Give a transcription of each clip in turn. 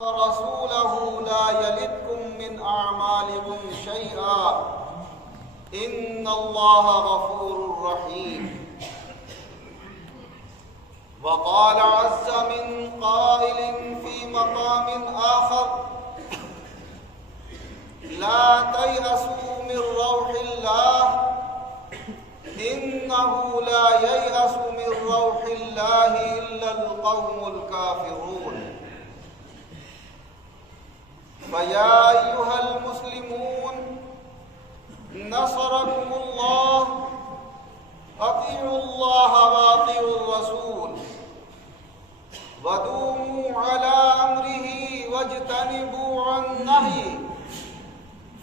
ورسوله لا يلدكم من أعمالكم شيئا إن الله غفور رحيم. وقال عز من قائل في مقام آخر لا تيأسوا من روح الله إنه لا ييأس من روح الله إلا القوم الكافرون. فيا أيها المسلمون نصركم الله، أطيعوا الله وأطيعوا الرسول ودوموا على أمره واجتنبوا عن نهيه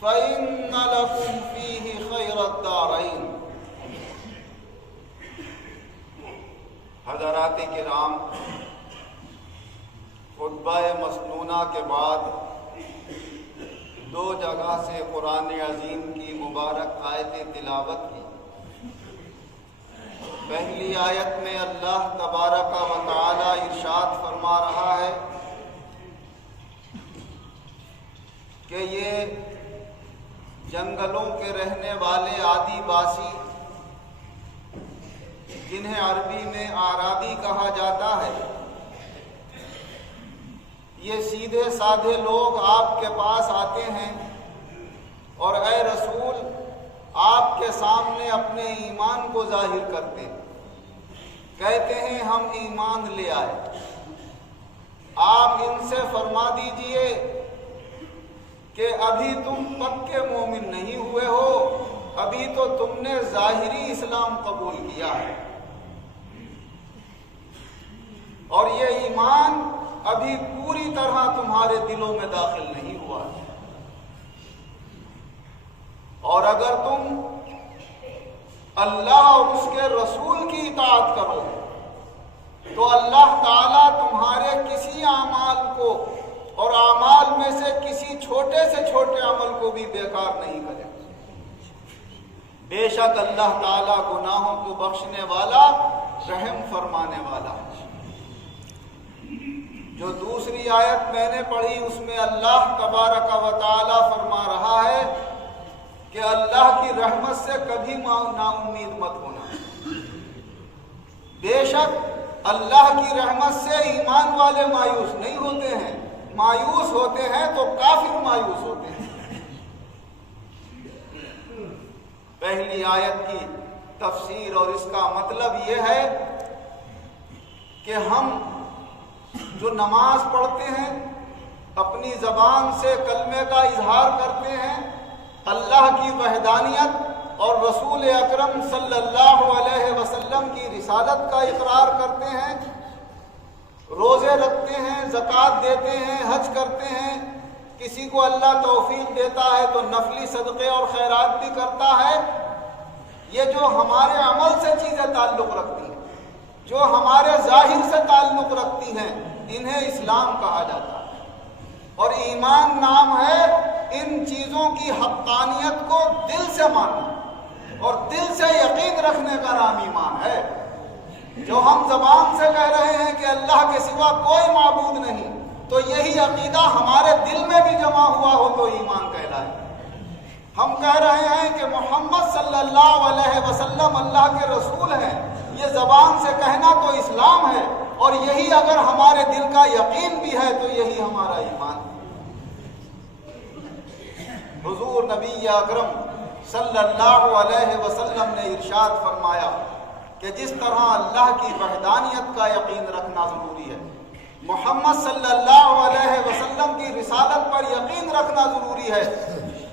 فإن لكم فيه خير الدارين. حضرات کرام، خطبہ مسنونہ کے بعد دو جگہ سے قرآن عظیم کی مبارک آیتیں تلاوت کی. پہلی آیت میں اللہ تبارک و تعالی ارشاد فرما رہا ہے کہ یہ جنگلوں کے رہنے والے آدی باسی، جنہیں عربی میں آرادی کہا جاتا ہے، یہ سیدھے سادھے لوگ آپ کے پاس آتے ہیں اور اے رسول آپ کے سامنے اپنے ایمان کو ظاہر کرتے ہیں، کہتے ہیں ہم ایمان لے آئے. آپ ان سے فرما دیجئے کہ ابھی تم پکے مومن نہیں ہوئے ہو، ابھی تو تم نے ظاہری اسلام قبول کیا ہے اور یہ ایمان ابھی پوری طرح تمہارے دلوں میں داخل نہیں ہوا ہے. اور اگر تم اللہ اور اس کے رسول کی اطاعت کرو تو اللہ تعالیٰ تمہارے کسی اعمال کو اور اعمال میں سے کسی چھوٹے سے چھوٹے عمل کو بھی بیکار نہیں کرے. بے شک اللہ تعالیٰ گناہوں کو بخشنے والا، رحم فرمانے والا ہے. جو دوسری آیت میں نے پڑھی اس میں اللہ تبارک و تعالی فرما رہا ہے کہ اللہ کی رحمت سے کبھی نا امید مت ہونا. بے شک اللہ کی رحمت سے ایمان والے مایوس نہیں ہوتے ہیں، مایوس ہوتے ہیں تو کافر مایوس ہوتے ہیں. پہلی آیت کی تفسیر اور اس کا مطلب یہ ہے کہ ہم جو نماز پڑھتے ہیں، اپنی زبان سے کلمے کا اظہار کرتے ہیں، اللہ کی وحدانیت اور رسول اکرم صلی اللہ علیہ وسلم کی رسالت کا اقرار کرتے ہیں، روزے رکھتے ہیں، زکوٰۃ دیتے ہیں، حج کرتے ہیں، کسی کو اللہ توفیق دیتا ہے تو نفلی صدقے اور خیرات بھی کرتا ہے. یہ جو ہمارے عمل سے چیزیں تعلق رکھتی ہیں، جو ہمارے ظاہر سے تعلق رکھتی ہیں، انہیں اسلام کہا جاتا ہے. اور ایمان نام ہے ان چیزوں کی حقانیت کو دل سے ماننا اور دل سے یقین رکھنے کا نام ایمان ہے. جو ہم زبان سے کہہ رہے ہیں کہ اللہ کے سوا کوئی معبود نہیں، تو یہی عقیدہ ہمارے دل میں بھی جمع ہوا ہو تو ایمان کہلائے. ہم کہہ رہے ہیں کہ محمد صلی اللہ علیہ وسلم اللہ کے رسول ہیں، یہ زبان سے کہنا تو اسلام ہے، اور یہی اگر ہمارے دل کا یقین بھی ہے تو یہی ہمارا ایمان ہے. حضور نبی اکرم صلی اللہ علیہ وسلم نے ارشاد فرمایا کہ جس طرح اللہ کی وحدانیت کا یقین رکھنا ضروری ہے، محمد صلی اللہ علیہ وسلم کی رسالت پر یقین رکھنا ضروری ہے،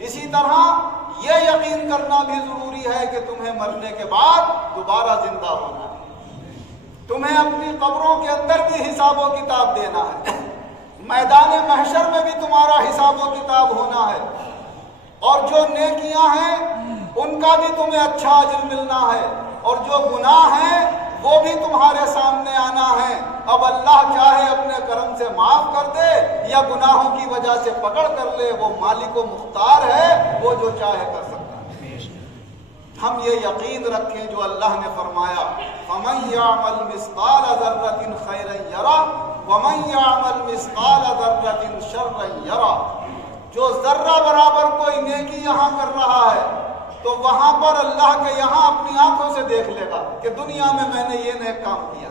اسی طرح یہ یقین کرنا بھی ضروری ہے کہ تمہیں مرنے کے بعد دوبارہ زندہ ہونا ہے، تمہیں اپنی قبروں کے اندر بھی حساب و کتاب دینا ہے، میدان محشر میں بھی تمہارا حساب و کتاب ہونا ہے، اور جو نیکیاں ہیں ان کا بھی تمہیں اچھا اجر ملنا ہے، اور جو گناہ ہیں وہ بھی تمہارے سامنے آنا ہے. اب اللہ چاہے اپنے کرم سے معاف کر دے یا گناہوں کی وجہ سے پکڑ کر لے، وہ مالک و مختار ہے، وہ جو چاہے کر سکتا ہے. ہم یہ یقین رکھیں جو اللہ نے فرمایا فَمَن يَعْمَلْ مِثْقَالَ ذَرَّةٍ خَيْرًا يَرَهُ وَمَن يَعْمَلْ مِثْقَالَ ذَرَّةٍ شَرًّا يَرَهُ، جو ذرہ برابر کوئی نیکی یہاں کر رہا ہے تو وہاں پر اللہ کے یہاں اپنی آنکھوں سے دیکھ لے گا کہ دنیا میں میں نے یہ نیک کام کیا۔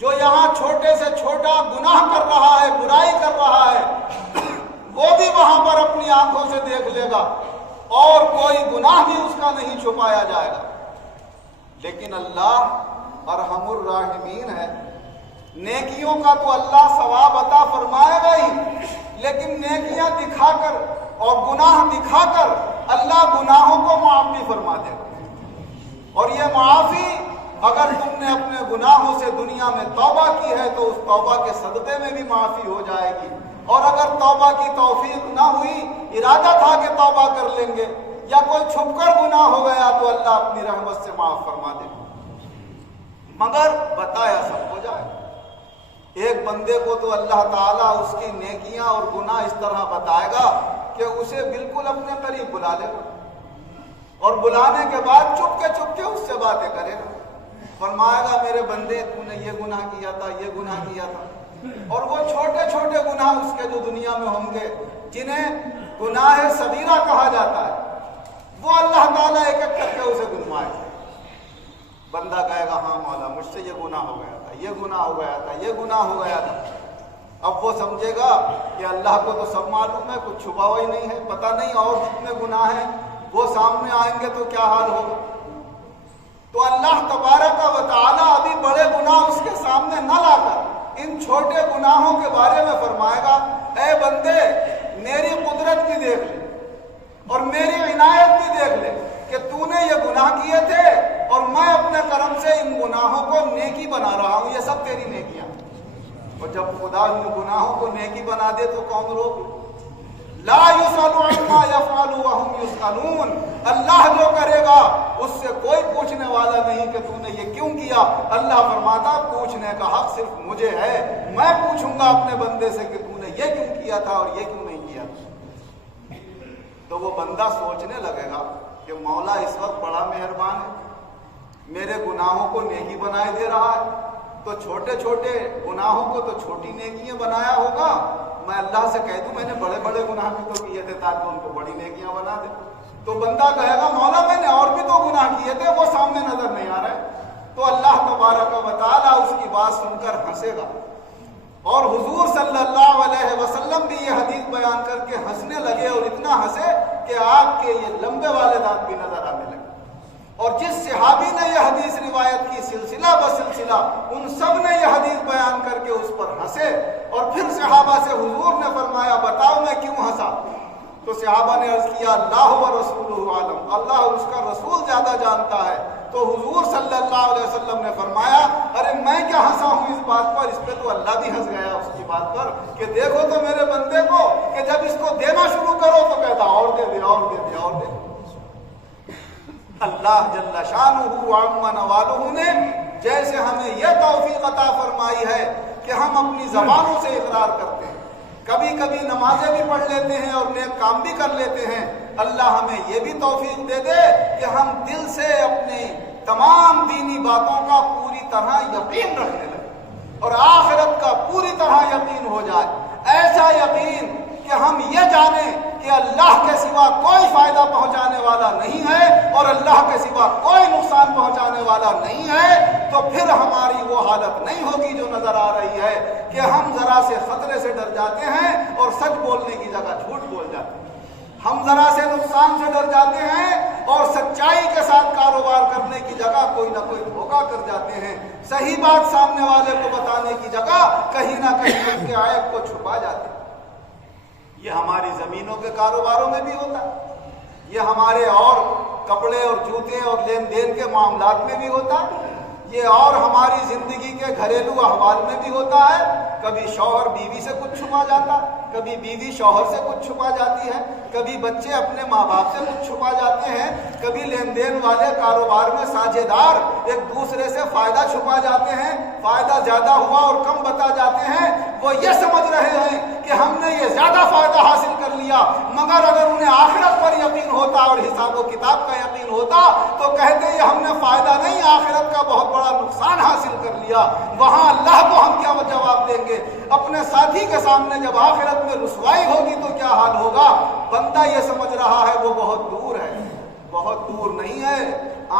جو یہاں چھوٹے سے چھوٹا گناہ کر رہا ہے، برائی کر رہا ہے، وہ بھی وہاں پر اپنی آنکھوں سے دیکھ لے گا اور کوئی گناہ بھی اس کا نہیں چھپایا جائے گا۔ لیکن اللہ ارحم الراحمین ہے، نیکیوں کا تو اللہ ثواب عطا فرمائے گا ہی، لیکن نیکیاں دکھا کر اور گناہ دکھا کر اللہ گناہوں کو معاف بھی فرما دے گا۔ اور یہ معافی اگر تم نے اپنے گناہوں سے دنیا میں توبہ کی ہے تو اس توبہ کے صدقے میں بھی معافی ہو جائے گی، اور اگر توبہ کی توفیق نہ ہوئی، ارادہ تھا کہ توبہ کر لیں گے یا کوئی چھپ کر گناہ ہو گیا تو اللہ اپنی رحمت سے معاف فرما دے گا، مگر بتایا سب کو جائے۔ ایک بندے کو تو اللہ تعالیٰ اس کی نیکیاں اور گناہ اس طرح بتائے گا کہ اسے بالکل اپنے قریب بلا لے گا، اور بلانے کے بعد چپ کے اس سے باتیں کرے گا، فرمائے گا میرے بندے تو نے یہ گناہ کیا تھا، یہ گناہ کیا تھا، اور وہ چھوٹے چھوٹے گناہ اس کے جو دنیا میں ہوں گے جنہیں گناہ صغیرہ کہا جاتا ہے، وہ اللہ تعالیٰ ایک ایک کر کے اسے گنوائے گا۔ بندہ کہے گا ہاں مولا مجھ سے یہ گناہ ہو گیا تھا، یہ گناہ ہو گیا تھا، یہ گناہ ہو گیا تھا۔ اب وہ سمجھے گا کہ اللہ کو تو سب معلوم ہے، کچھ چھپا ہوا ہی نہیں ہے، پتہ نہیں اور جتنے گناہ ہیں وہ سامنے آئیں گے تو کیا حال ہوگا۔ تو اللہ تبارک و تعالیٰ ابھی بڑے گناہ اس کے سامنے نہ لا کر ان چھوٹے گناہوں کے بارے میں فرمائے گا اے بندے میری قدرت بھی دیکھ لے اور میری عنایت بھی دیکھ لے کہ تو نے یہ گناہ کیے تھے اور میں اپنے کرم سے ان گناہوں کو نیکی بنا رہا ہوں، یہ سب تیری نیکیاں۔ اور جب خدا ان گناہوں کو نیکی بنا دے تو کون روک؟ لا یسأل عما یفعل وهم یسألون، اللہ جو کرے گا اس سے کوئی پوچھنے والا نہیں کہ تو نے یہ کیوں کیا۔ اللہ فرماتا پوچھنے کا حق صرف مجھے ہے، میں پوچھوں گا اپنے بندے سے کہ تو نے یہ کیوں کیا تھا اور یہ کیوں نہیں کیا تھا۔ تو وہ بندہ سوچنے لگے گا کہ مولا اس وقت بڑا مہربان ہے، میرے گناہوں کو نیکی بنائے دے رہا ہے، تو چھوٹے چھوٹے گناہوں کو تو چھوٹی نیکیاں بنایا ہوگا، میں اللہ سے کہہ دوں میں نے بڑے بڑے گناہ بھی تو کیے تھے تاکہ ان کو بڑی نیکیاں بنا دے۔ تو بندہ کہے گا مولا میں نے اور بھی تو گناہ کیے تھے، وہ سامنے نظر نہیں آ رہے۔ تو اللہ تبارک و تعالیٰ اس کی بات سن کر ہنسے گا، اور حضور صلی اللہ علیہ وسلم بھی یہ حدیث بیان کر کے ہنسنے لگے، اور اتنا ہنسے کہ آپ کے یہ لمبے والے دانت بھی نظر آنے لگے۔ اور جس صحابی نے یہ حدیث روایت کی سلسلہ بسلسلہ ان سب نے یہ حدیث بیان کر کے اس پر ہنسے، اور پھر صحابہ سے حضور نے فرمایا بتاؤ میں کیوں ہنسا؟ تو صحابہ نے عرض کیا اللہ و رسولہ عالم، اللہ اور اس کا رسول زیادہ جانتا ہے۔ تو حضور صلی اللہ علیہ وسلم نے فرمایا ارے میں کیا ہنسا ہوں اس بات پر، اس پہ تو اللہ بھی ہنس گیا اس کی بات پر کہ دیکھو تو میرے بندے کو کہ جب اس کو دینا شروع کرو تو کہتا اور دے دے اور دے دے اور دے دے۔ اللہ جل شانہ وعم نوالہ نے جیسے ہمیں یہ توفیق عطا فرمائی ہے کہ ہم اپنی زبانوں سے اقرار کرتے ہیں، کبھی کبھی نمازیں بھی پڑھ لیتے ہیں اور نیک کام بھی کر لیتے ہیں، اللہ ہمیں یہ بھی توفیق دے دے کہ ہم دل سے اپنی تمام دینی باتوں کا پوری طرح یقین رکھنے لگیں اور آخرت کا پوری طرح یقین ہو جائے، ایسا یقین کہ ہم یہ جانیں کہ اللہ کے سوا کوئی فائدہ پہنچانے والا نہیں ہے اور اللہ کے سوا کوئی نقصان پہنچانے والا نہیں ہے، تو پھر ہماری وہ حالت نہیں ہوگی جو نظر آ رہی ہے کہ ہم ذرا سے خطرے سے ڈر جاتے ہیں اور سچ بولنے کی جگہ جھوٹ بول جاتے ہیں، ہم ذرا سے نقصان سے ڈر جاتے ہیں اور سچائی کے ساتھ کاروبار کرنے کی جگہ کوئی نہ کوئی دھوکہ کر جاتے ہیں، صحیح بات سامنے والے کو بتانے کی جگہ کہیں نہ کہیں ان کے عیب کو چھپا جاتے ہیں۔ یہ ہماری زمینوں کے کاروباروں میں بھی ہوتا ہے، یہ ہمارے اور کپڑے اور جوتے اور لین دین کے معاملات میں بھی ہوتا ہے، یہ اور ہماری زندگی کے گھریلو احوال میں بھی ہوتا ہے، کبھی شوہر بیوی سے کچھ چھپا جاتا ہے، کبھی بیوی شوہر سے کچھ چھپا جاتی ہے، کبھی بچے اپنے ماں باپ سے کچھ چھپا جاتے ہیں، کبھی لین دین والے کاروبار میں ساجھے دار ایک دوسرے سے فائدہ چھپا جاتے ہیں، فائدہ زیادہ ہوا اور کم بتا جاتے ہیں، وہ یہ سمجھ رہے ہیں کہ ہم نے یہ زیادہ فائدہ حاصل کر لیا گیا، مگر اگر انہیں آخرت پر یقین ہوتا اور حساب و کتاب کا یقین ہوتا تو کہتے یہ ہم نے فائدہ نہیں، آخرت کا بہت بڑا نقصان حاصل کر لیا، وہاں اللہ کو ہم کیا جواب دیں گے؟ اپنے ساتھی کے سامنے جب آخرت میں رسوائی ہوگی تو کیا حال ہوگا؟ بندہ یہ سمجھ رہا ہے وہ بہت دور ہے، بہت دور نہیں ہے،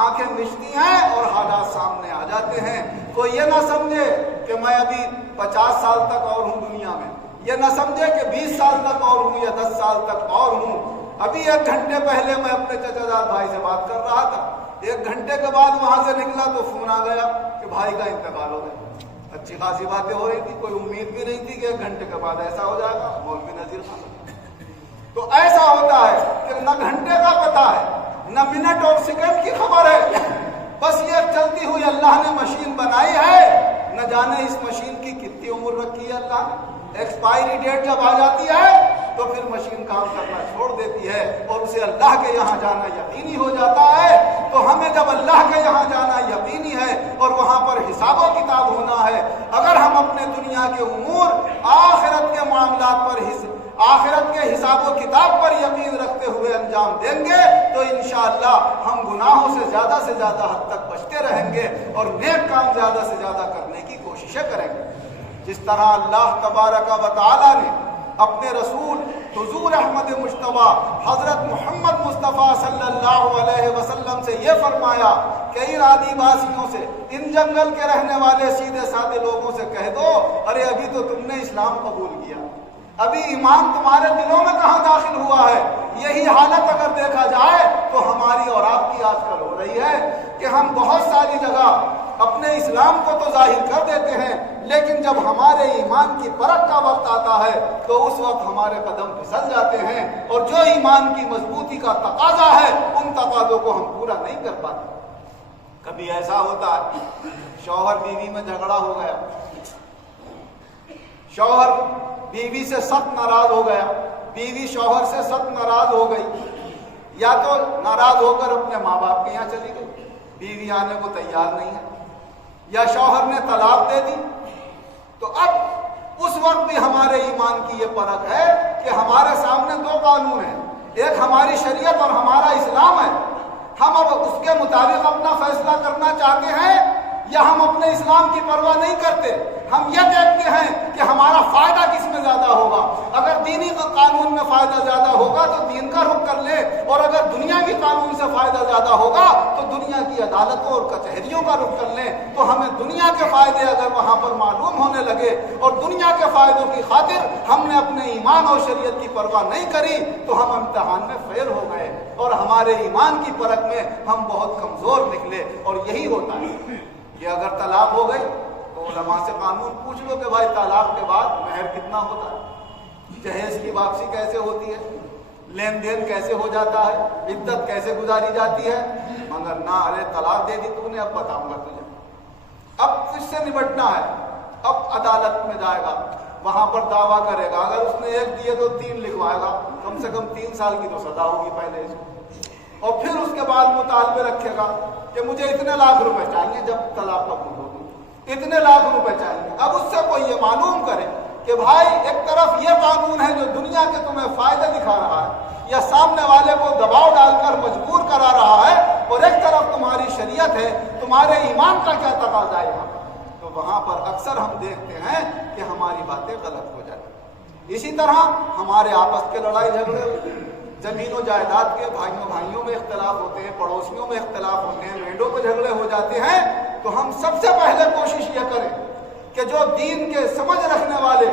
آنکھیں مچتی ہیں اور حالات سامنے آ جاتے ہیں۔ کوئی یہ نہ سمجھے کہ میں ابھی 50 سال تک اور ہوں دنیا میں، یہ نہ سمجھے کہ 20 سال تک اور ہوں یا 10 سال تک اور ہوں۔ ابھی 1 گھنٹے پہلے میں اپنے چچا زاد بھائی سے بات کر رہا تھا، 1 گھنٹے کے بعد وہاں سے نکلا تو فون آ گیا کہ بھائی کا انتقال ہو گیا۔ اچھی خاصی باتیں ہو رہی تھی، کوئی امید بھی نہیں تھی کہ 1 گھنٹے کے بعد ایسا ہو جائے گا، مولوی نذیر خان۔ تو ایسا ہوتا ہے کہ نہ گھنٹے کا پتہ ہے، نہ منٹ اور سیکنڈ کی خبر ہے، بس یہ چلتی ہوئی اللہ نے مشین بنائی ہے، نہ جانے اس مشین کی کتنی عمر رکھی ہے اللہ نے۔ ایکسپائری ڈیٹ جب آ جاتی ہے تو پھر مشین کام کرنا چھوڑ دیتی ہے اور اسے اللہ کے یہاں جانا یقینی ہو جاتا ہے۔ تو ہمیں جب اللہ کے یہاں جانا یقینی ہے اور وہاں پر حساب و کتاب ہونا ہے، اگر ہم اپنے دنیا کے امور، آخرت کے معاملات پر آخرت کے حساب و کتاب پر یقین رکھتے ہوئے انجام دیں گے تو انشاءاللہ ہم گناہوں سے زیادہ حد تک بچتے رہیں گے اور نیک کام زیادہ سے زیادہ کرنے کی کوششیں کریں گے۔ جس طرح اللہ تبارک و تعالی نے اپنے رسول حضور احمد مجتبی حضرت محمد مصطفیٰ صلی اللہ علیہ وسلم سے یہ فرمایا کہ ان آدیواسیوں سے، ان جنگل کے رہنے والے سیدھے سادے لوگوں سے کہہ دو، ارے ابھی تو تم نے اسلام قبول کیا، ابھی ایمان تمہارے دلوں میں کہاں داخل ہوا ہے؟ یہی حالت اگر دیکھا جائے تو ہماری اور آپ کی آج کل ہو رہی ہے کہ ہم بہت ساری جگہ اپنے اسلام کو تو ظاہر کر دیتے ہیں، لیکن جب ہمارے ایمان کی پرکھ کا وقت آتا ہے تو اس وقت ہمارے قدم پھسل جاتے ہیں اور جو ایمان کی مضبوطی کا تقاضا ہے ان تقاضوں کو ہم پورا نہیں کر پاتے۔ کبھی ایسا ہوتا ہے شوہر بیوی میں جھگڑا ہو گیا، شوہر بیوی سے سخت ناراض ہو گیا، بیوی شوہر سے سخت ناراض ہو گئی، یا تو ناراض ہو کر اپنے ماں باپ کے یہاں چلی گئی، بیوی آنے کو تیار نہیں ہے، یا شوہر نے طلاق دے دی، تو اب اس وقت بھی ہمارے ایمان کی یہ پرکھ ہے کہ ہمارے سامنے 2 قانون ہیں، ایک ہماری شریعت اور ہمارا اسلام ہے، ہم اب اس کے مطابق اپنا فیصلہ کرنا چاہتے ہیں یا ہم اپنے اسلام کی پرواہ نہیں کرتے، ہم یہ دیکھتے ہیں کہ ہمارا فائدہ کس میں زیادہ ہوگا، اگر دینی قانون میں فائدہ زیادہ ہوگا تو دین کا رخ کر لے، اور اگر دنیاوی قانون سے فائدہ زیادہ ہوگا تو دنیا کی عدالتوں اور کچہریوں کا رخ کر لیں۔ تو ہمیں دنیا کے فائدے اگر وہاں پر معلوم ہونے لگے اور دنیا کے فائدوں کی خاطر ہم نے اپنے ایمان اور شریعت کی پرواہ نہیں کری تو ہم امتحان میں فیل ہو گئے اور ہمارے ایمان کی پرکھ میں ہم بہت کمزور نکلے۔ اور یہی ہوتا ہے کہ اگر طلاق ہو گئی تو علماء سے قانون پوچھ لو کہ بھائی طلاق کے بعد مہر کتنا ہوتا ہے، جہیز کی واپسی کیسے ہوتی ہے، لین دین کیسے ہو جاتا ہے، عدت کیسے گزاری جاتی ہے، مگر نہ، ارے طلاق دے دی تو نے، اب بتاؤں گا تجھے، اب اس سے نمٹنا ہے، اب عدالت میں جائے گا، وہاں پر دعویٰ کرے گا، اگر اس نے 1 دیے تو 3 لکھوائے گا، کم سے کم 3 سال کی تو سزا ہوگی پہلے اس کو، اور پھر اس کے بعد مطالبے رکھے گا کہ مجھے اتنے لاکھ روپے چاہیے جب طلاق قبول ہوگی، اتنے لاکھ روپے چاہیے۔ اب اس سے کوئی یہ معلوم کرے کہ بھائی ایک طرف یہ قانون ہے جو دنیا کے تمہیں فائدہ دکھا رہا ہے یا سامنے والے کو دباؤ ڈال کر مجبور کرا رہا ہے، اور ایک طرف تمہاری شریعت ہے، تمہارے ایمان کا کیا تقاضا ہے، تو وہاں پر اکثر ہم دیکھتے ہیں کہ ہماری باتیں غلط ہو جاتی۔ اسی طرح ہمارے آپس کے لڑائی جھگڑے ہوتے ہیں، زمین و جائیداد کے بھائیوں میں اختلاف ہوتے ہیں، پڑوسیوں میں اختلاف ہوتے ہیں، مینڈوں پہ جھگڑے ہو جاتے ہیں، تو ہم سب سے پہلے کوشش یہ کریں کہ جو دین کے سمجھ رکھنے والے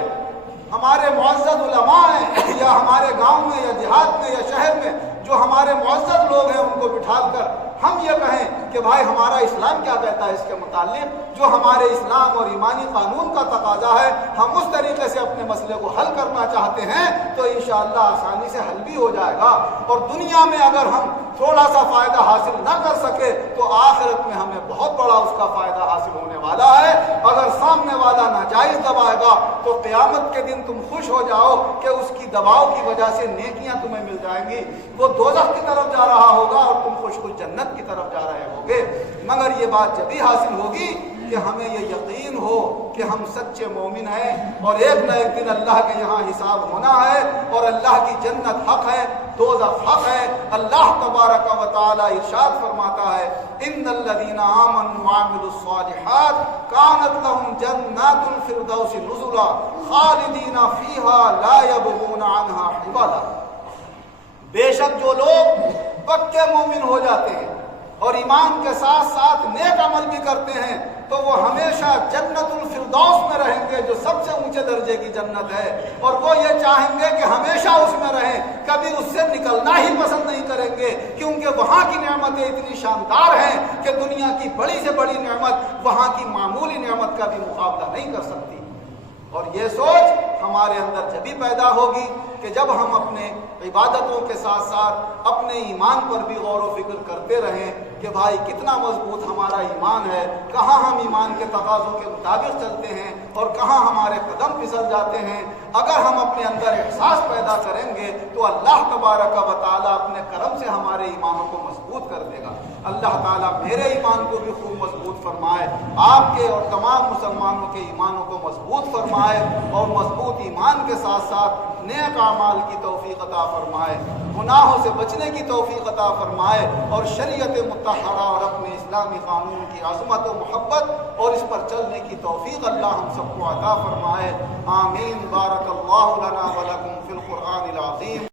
ہمارے معزز علماء ہیں یا ہمارے گاؤں میں یا دیہات میں یا شہر میں جو ہمارے معزز لوگ ہیں ان کو بٹھا کر ہم یہ کہیں کہ بھائی ہمارا اسلام کیا کہتا ہے اس کے متعلق، جو ہمارے اسلام اور ایمانی قانون کا تقاضا ہے، ہم اس طریقے سے اپنے مسئلے کو حل کرنا چاہتے ہیں تو انشاءاللہ آسانی سے حل بھی ہو جائے گا۔ اور دنیا میں اگر ہم تھوڑا سا فائدہ حاصل نہ کر سکے تو آخرت میں ہمیں بہت بڑا اس کا فائدہ حاصل ہونے والا ہے۔ اگر سامنے والا ناجائز دبائے گا تو قیامت کے دن تم خوش ہو جاؤ کہ اس کی دباؤ کی وجہ سے نیکیاں تمہیں مل جائیں گی، وہ دوزخ کی طرف جا رہا ہوگا اور تم خوش خوش جنت کی طرف جا رہے ہوگے۔ مگر یہ بات جبھی حاصل ہوگی کہ ہمیں یہ یقین ہو کہ ہم سچے مومن ہیں اور ایک نہ ایک دن اللہ کے یہاں حساب ہونا ہے، اور اللہ کی جنت حق ہے، دوزخ حق ہے۔ اللہ تبارک و تعالی ارشاد فرماتا ہے ان الذین آمنوا وعملوا الصالحات کانت لهم جنات الفردوس نزلا خالدین فیہا لا یبغون عنہا حولا۔ بے شک جو لوگ پکے مومن ہو جاتے ہیں اور ایمان کے ساتھ ساتھ نیک عمل بھی کرتے ہیں تو وہ ہمیشہ جنت الفردوس میں رہیں گے، جو سب سے اونچے درجے کی جنت ہے، اور وہ یہ چاہیں گے کہ ہمیشہ اس میں رہیں، کبھی اس سے نکلنا ہی پسند نہیں کریں گے، کیونکہ وہاں کی نعمتیں اتنی شاندار ہیں کہ دنیا کی بڑی سے بڑی نعمت وہاں کی معمولی نعمت کا بھی مقابلہ نہیں کر سکتی۔ اور یہ سوچ ہمارے اندر جبھی پیدا ہوگی کہ جب ہم اپنے عبادتوں کے ساتھ ساتھ اپنے ایمان پر بھی غور و فکر کرتے رہیں کہ بھائی کتنا مضبوط ہمارا ایمان ہے، کہاں ہم ایمان کے تقاضوں کے مطابق چلتے ہیں اور کہاں ہمارے قدم پھسل جاتے ہیں۔ اگر ہم اپنے اندر احساس پیدا کریں گے تو اللہ تبارک و تعالیٰ اپنے کرم سے ہمارے ایمانوں کو مضبوط کر دے گا۔ اللہ تعالیٰ میرے ایمان کو بھی خوب مضبوط فرمائے، آپ کے اور تمام مسلمانوں کے ایمانوں کو مضبوط فرمائے، اور مضبوط ایمان کے ساتھ ساتھ نیک اعمال کی توفیق عطا فرمائے، گناہوں سے بچنے کی توفیق عطا فرمائے، اور شریعت مطہرہ اور اپنے اسلامی قانون کی عظمت و محبت اور اس پر چلنے کی توفیق اللہ ہم سب کو عطا فرمائے۔ آمین۔ بارک اللہ لنا ولکم فی القرآن العظیم۔